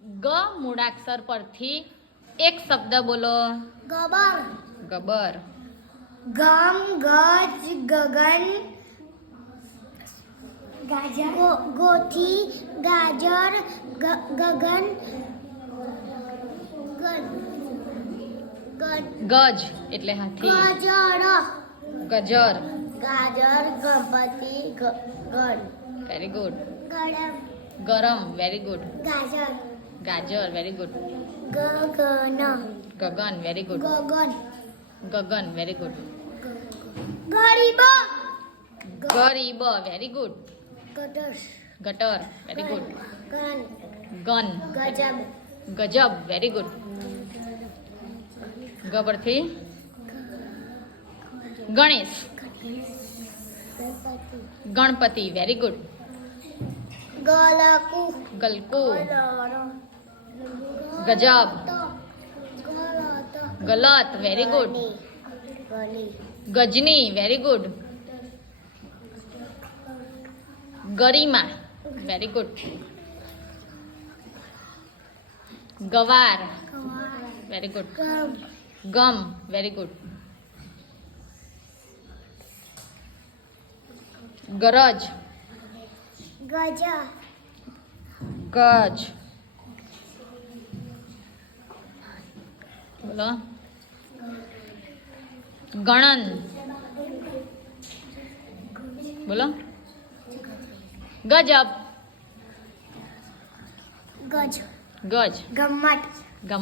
ગ મૂળાક્ષર પરથી એક શબ્દ બોલો. ગબર. ગબર. ગમ ગજ ગગન ગાજર ગોથી ગાજર ગગન ગજ એટલે હાથી. ગજર ગજર. ગાજર ગણપતિ ગણ વેરી ગુડ. ગરમ ગરમ. Very good. ગાજર ગાજર. Very good. ગગન ગગન. Very good. ગગન ગગન. Very good. ગરીબ ગરીબ. Very good. ગટર ગટર. Very good. Gun gun. ગજબ ગજબ. Very good. ગ પરથી ગણેશ. ગણપતિ. Very good. ગલકુ ગલકુ. ગજબ. ગલત. Very good. Ghajini. Very good. ગરિમા. Very good. ગવાર. Very good. ગમ. Very good. ગરજ. ગજ ગજ. બોલો. ગણન. બોલો. ગજબ. ગજ ગજ. ગમ્મત ગમ્મત.